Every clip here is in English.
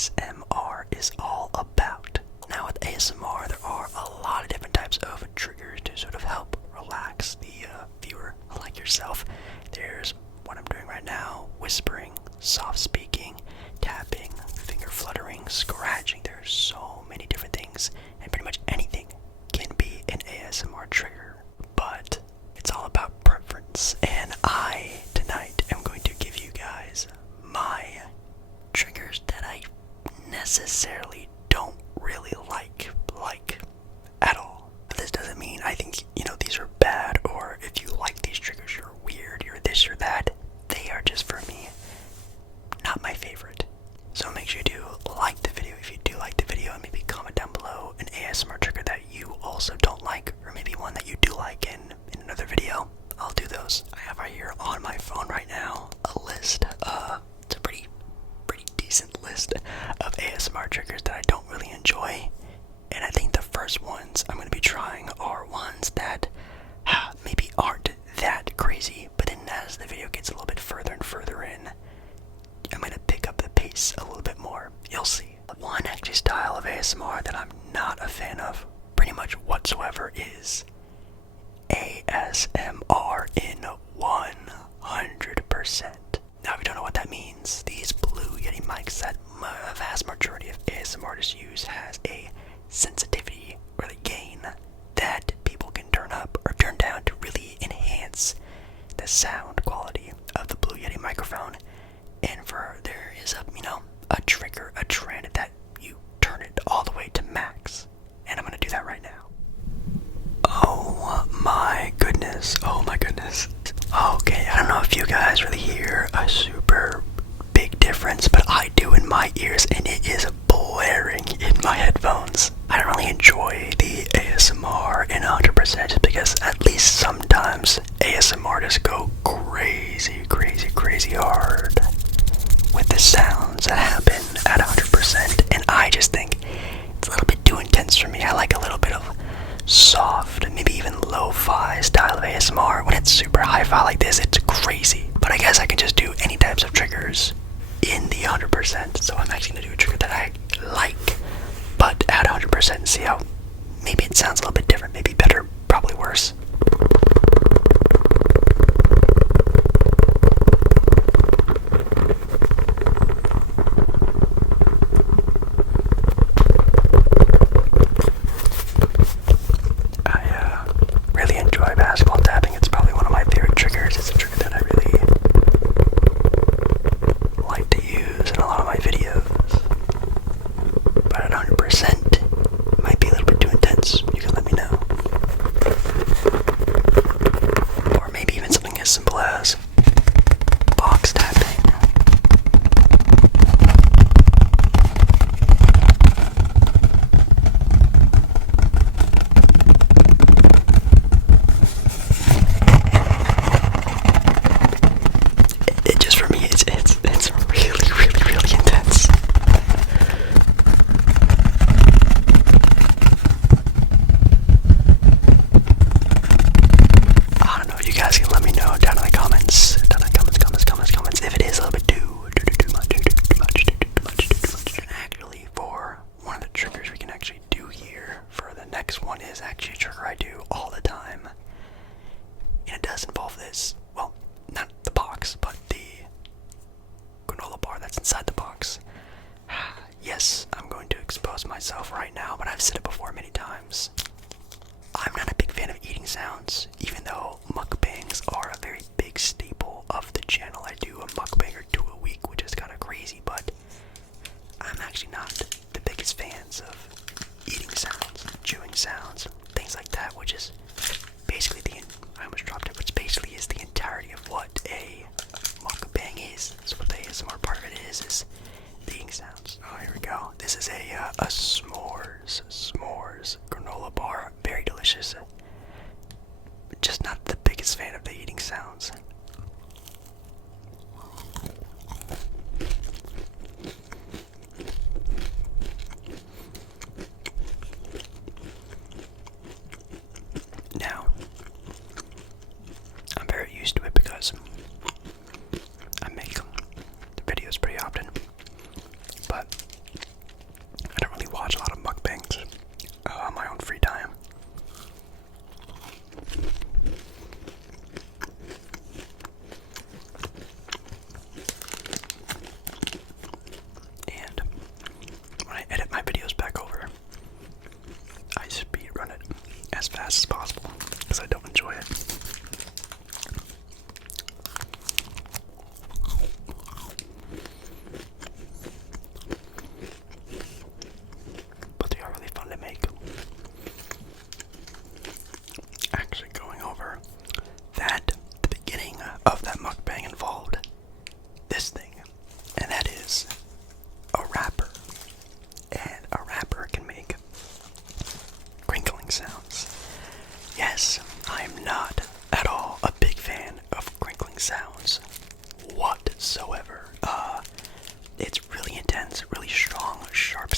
ASMR is all about. Now with ASMR, there are a lot of different types of triggers to sort of help relax the viewer, like yourself. There's what I'm doing right now, whispering, soft speaking, tapping, finger fluttering, scratching. There's so many different things, and pretty much anything can be an ASMR trigger, but it's all about preference. And I, tonight, am going to give you guys my triggers that I necessarily don't really like at all. But this doesn't mean I think, these are bad, or if you like these triggers, you're weird, you're this or that. They are just, for me, not my favorite. So make sure you do like the video if you do like the video, and maybe comment down below an ASMR trigger that you also don't like, or maybe one that you do like in another video. I'll do those. I have right here on my phone right now a list. It's a pretty decent list of ASMR triggers that I don't really enjoy. And I think the first ones I'm going to be trying are ones that maybe aren't that crazy, but then as the video gets a little bit further and further in, I'm going to pick up the pace a little bit more. You'll see. One actually style of ASMR that I'm not a fan of pretty much whatsoever is ASMR in 100%. Now, if you don't know what that means, these Blue Yeti mics that a vast majority of ASMR artists use has a sensitivity or the gain that people can turn up or turn down to really enhance the sound quality of the Blue Yeti microphone. And there is a trigger, a trend that you turn it all the way to max. And I'm going to do that right now. Oh my goodness. Okay, I don't know if you guys really hear a super big difference, but I do in my ears, and it is blaring in my headphones. I don't really enjoy the ASMR in 100% just because at least sometimes ASMR artists go crazy hard with the sounds that happen at 100%, and I just think it's a little bit too intense for me. I like a little bit of soft, maybe even lo-fi style of ASMR. When it's super hi-fi like this, it's crazy. But I guess I can just do any types of triggers in the 100%. So I'm actually going to do a trigger that I like, but at 100% and see how maybe it sounds a little bit different, maybe better, probably worse. Basketball tapping, it's probably one of my favorite triggers. It's a trigger that I really like to use in a lot of my videos. But at 100%, it might be a little bit too intense. You can let me know. Or maybe even something as simple as box tapping. It's really intense. I don't know, you guys can let me know down in the comments. If it is a little bit too much. And actually, for one of the triggers we can actually do here for the next one is actually a trigger I do all the time. And it does involve this. Well, not the box, but the granola bar that's inside the box. Yes, I'm going to expose myself right now, but I've said it before many times. I'm not a big fan of eating sounds, even though mukbangs are a very big staple of the channel. I do a mukbang or two a week, which is kind of crazy, but I'm actually not the biggest fans of eating sounds, chewing sounds, things like that, which is basically I almost dropped it, which basically is the entirety of what a mukbang is. So what the ASMR part of it is the eating sounds. Oh, here we go. This is a s'mores granola bar. Very delicious.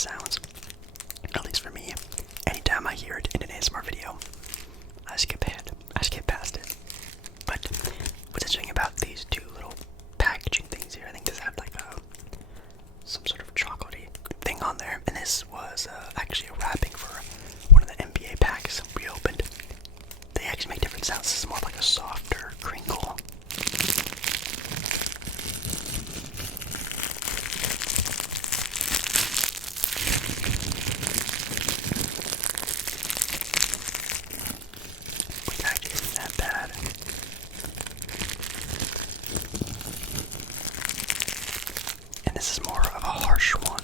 sounds. At least for me. Anytime I hear it in an ASMR video, I skip ahead. I skip past it. But what's interesting about these two little packaging things here, I think this had like some sort of chocolatey thing on there, and this was actually a wrapping for one of the NBA packs we opened. They actually make different sounds. This is more like a softer crinkle. Which actually isn't that bad. And this is more of a harsh one.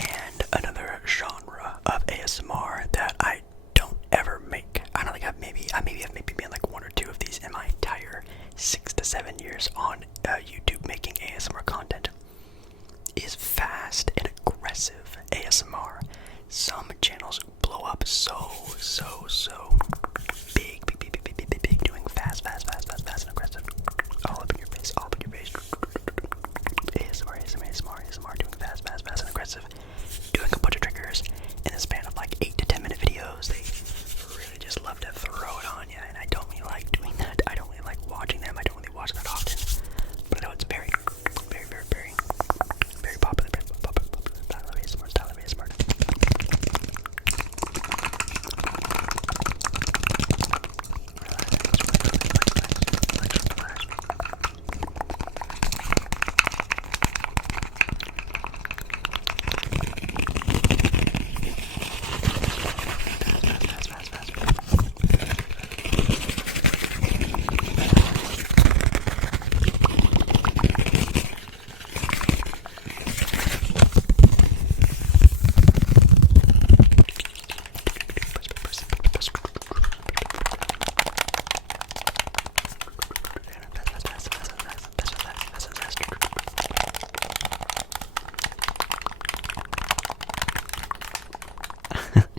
And another genre of ASMR that I don't ever make. I don't think I've maybe I've made like one or two of these in my entire 6 to 7 years on YouTube making ASMR content. Is fast and aggressive ASMR. Some channels blow up so big, doing fast and aggressive. All up in your face, ASMR, doing fast and aggressive. Doing a bunch of triggers in the span of like 8 to 10 minute videos. They really just love to throw it on you, and I don't really like doing that. I don't really like watching them. I don't really watch that often. But I know it's very popular. Style of ASMR.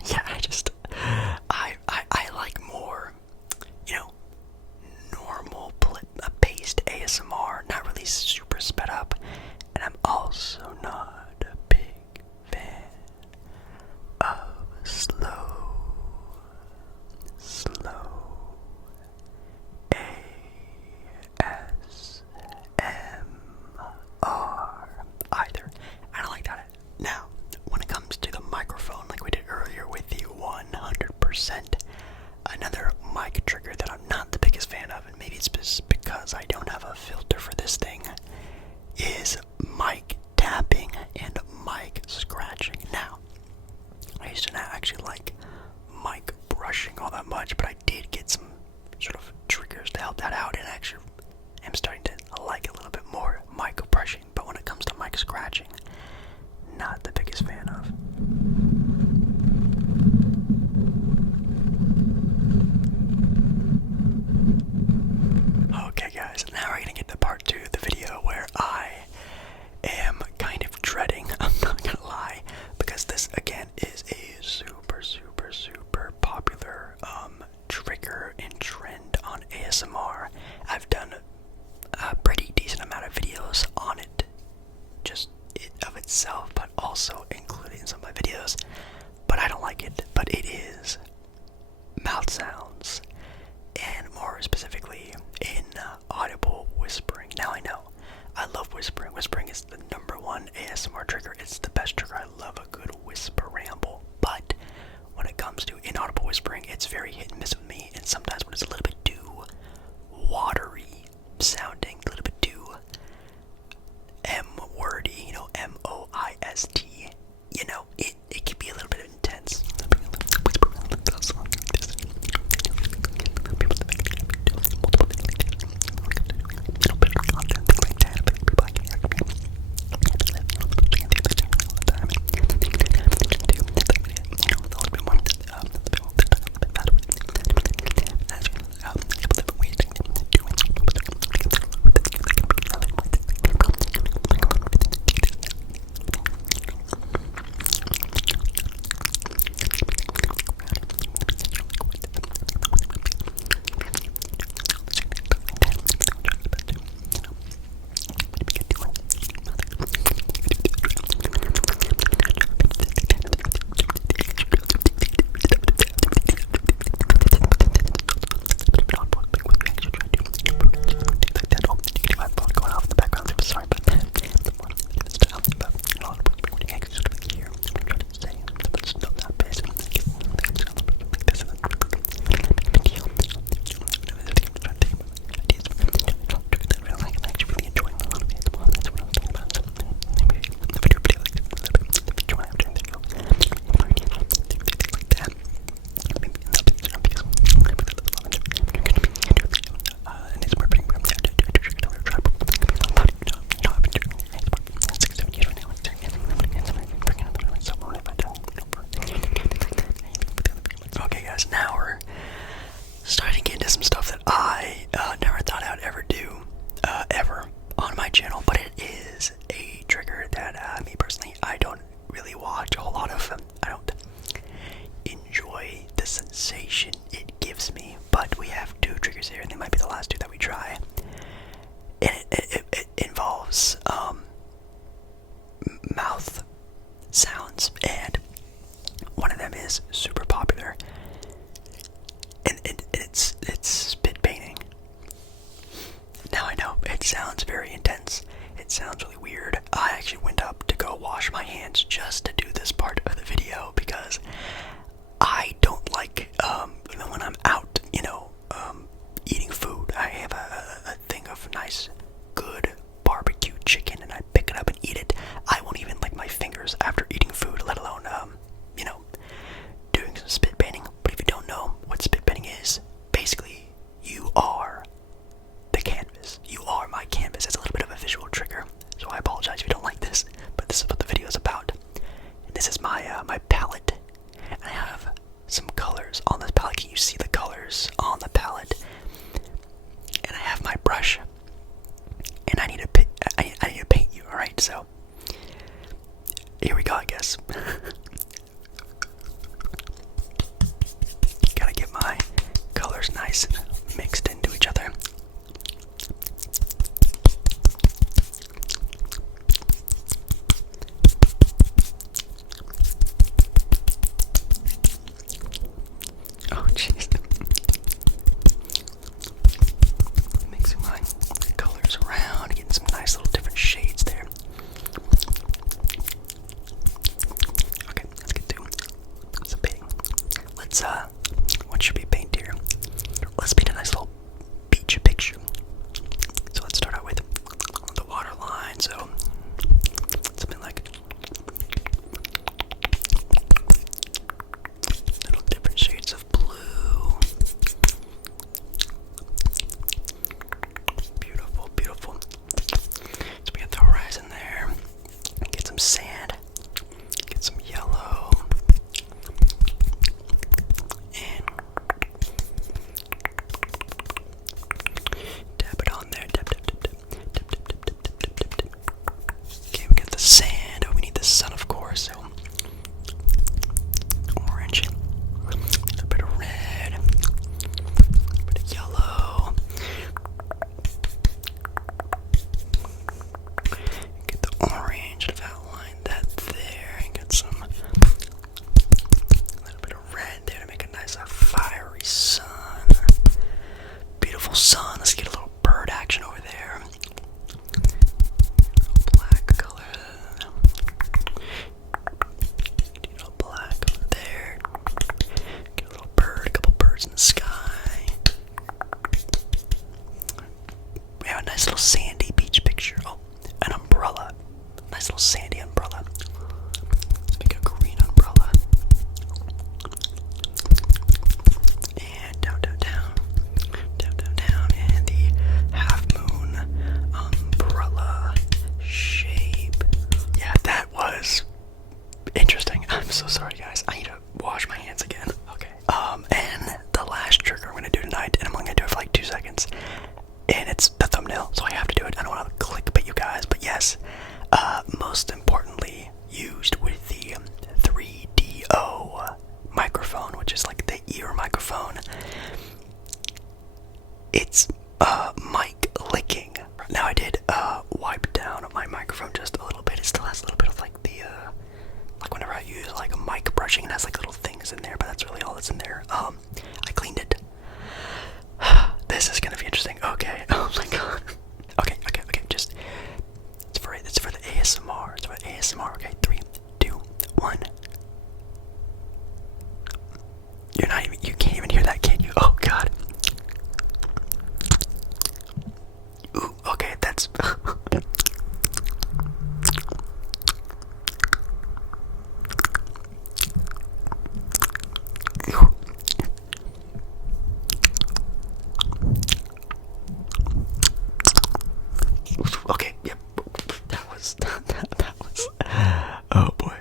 Yeah, I like more, normal paced ASMR, not really super sped up, and I'm also not a big fan of slow ASMR either. I don't like that. Now, when it comes to the microphone, like we did earlier with the 100%, another mic trigger that I'm not the biggest fan of, and maybe it's just because I don't have a filter for this thing, is mic tapping and mic scratching. Now, I used to not actually like mic brushing all that much, but I did get some sort of triggers to help that out, and actually am starting to like a little bit more mic brushing. But when it comes to mic scratching, not the biggest fan of. Okay guys, now we're gonna get to part 2 of the video where I sounds very intense. It sounds really weird. I actually went up to go wash my hands just to do this part of the video because I don't like, when I'm out, eating food. I have a thing of nice, good barbecue chicken, and I pick it up and eat it. I won't even lick my fingers after eating food, let alone, doing some spit painting. But if you don't know what spit painting is, basically, you are the canvas. You are my canvas. It's a little bit of a visual trigger, so I apologize if you don't like this, but this is what the video is about. And this is my my palette, and I have some colors on this palette. Can you see the colors on the palette? And I have my brush, and I need to paint you. All right, so here we go, I guess. Gotta get my colors nice and mixed into each other. Oh, jeez. Mixing my colors around, getting some nice little different shades there. Okay, let's get to some painting. What should we paint here? Let's paint a nice little beach picture. So let's start out with the water line. So something like little different shades of blue. Beautiful, beautiful. So we got the horizon there. Get some sand. Get some yellow. And dab it on there. Dab, dab, dab, dab, dab, dab, dab, dab, dab, dab, dab. Okay, we got the sand. Oh, we need the sun, of course. So orange, a little bit of red, a little bit of yellow. Get the orange and outline that there, and get some a little bit of red there to make a nice fiery sun. Beautiful sun. Let's get a little bird action over there. Black color. Get a little black over there. Get a little bird, a couple birds in the sky. We have a nice little sandy beach picture. Oh, an umbrella. Nice little sandy umbrella. Let's make a green umbrella. And down, down, down. Down, down, down. And the half moon umbrella shape. Yeah, that was interesting. I'm so sorry, guys. I need to wash my hands again. Okay. And the last trigger I'm gonna do tonight, and I'm only gonna do it for like 2 seconds. And it's the thumbnail, so I have to do it. I don't want to clickbait you guys, but yes. Most importantly, used with the 3DO microphone, which is like the ear microphone. It's mic licking. Now I did wipe down my microphone just a little bit. It still has a little bit of like the like whenever I use like a mic brushing, it has like little things in there, but that's really all that's in there. I cleaned it. This is gonna be interesting. Okay. Oh my god. Okay. Just it's for the ASMR. It's for the ASMR. Okay. 3, 2, 1. You can't even hear that, can you? Oh god. Ooh. Okay. That's. Okay, yep. That was oh boy.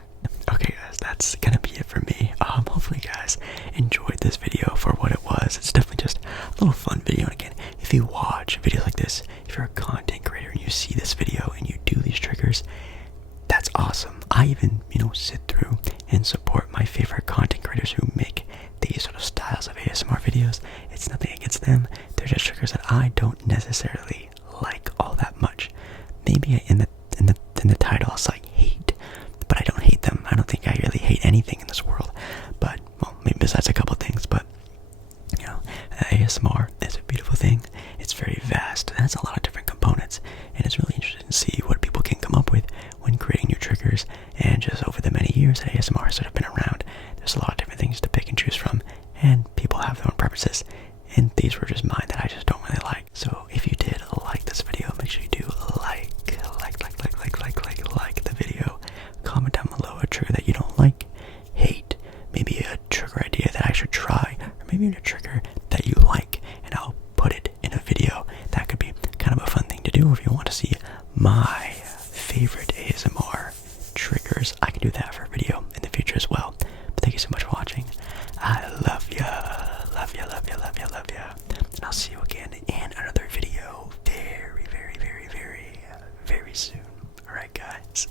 Okay guys, that's gonna be it for me. Hopefully you guys enjoyed this video for what it was. It's definitely just a little fun video. And again, if you watch videos like this, if you're a content creator and you see this video and you do these triggers, that's awesome. I even, sit through and support my favorite content creators who make these sort of styles of ASMR videos. It's nothing against them. They're just triggers that I don't necessarily like all that much. Maybe in the title I'll say hate, but I don't hate them. I don't think I really hate anything in this world. But well, maybe besides a couple things. But ASMR is a beautiful thing. It's very vast. It has a lot of different components. maybe even a trigger that you like, and I'll put it in a video. That could be kind of a fun thing to do if you want to see my favorite ASMR triggers. I can do that for a video in the future as well. But thank you so much for watching. I love ya, love ya, love ya, love ya, love ya. And I'll see you again in another video very, very, very, very, very soon. Alright guys.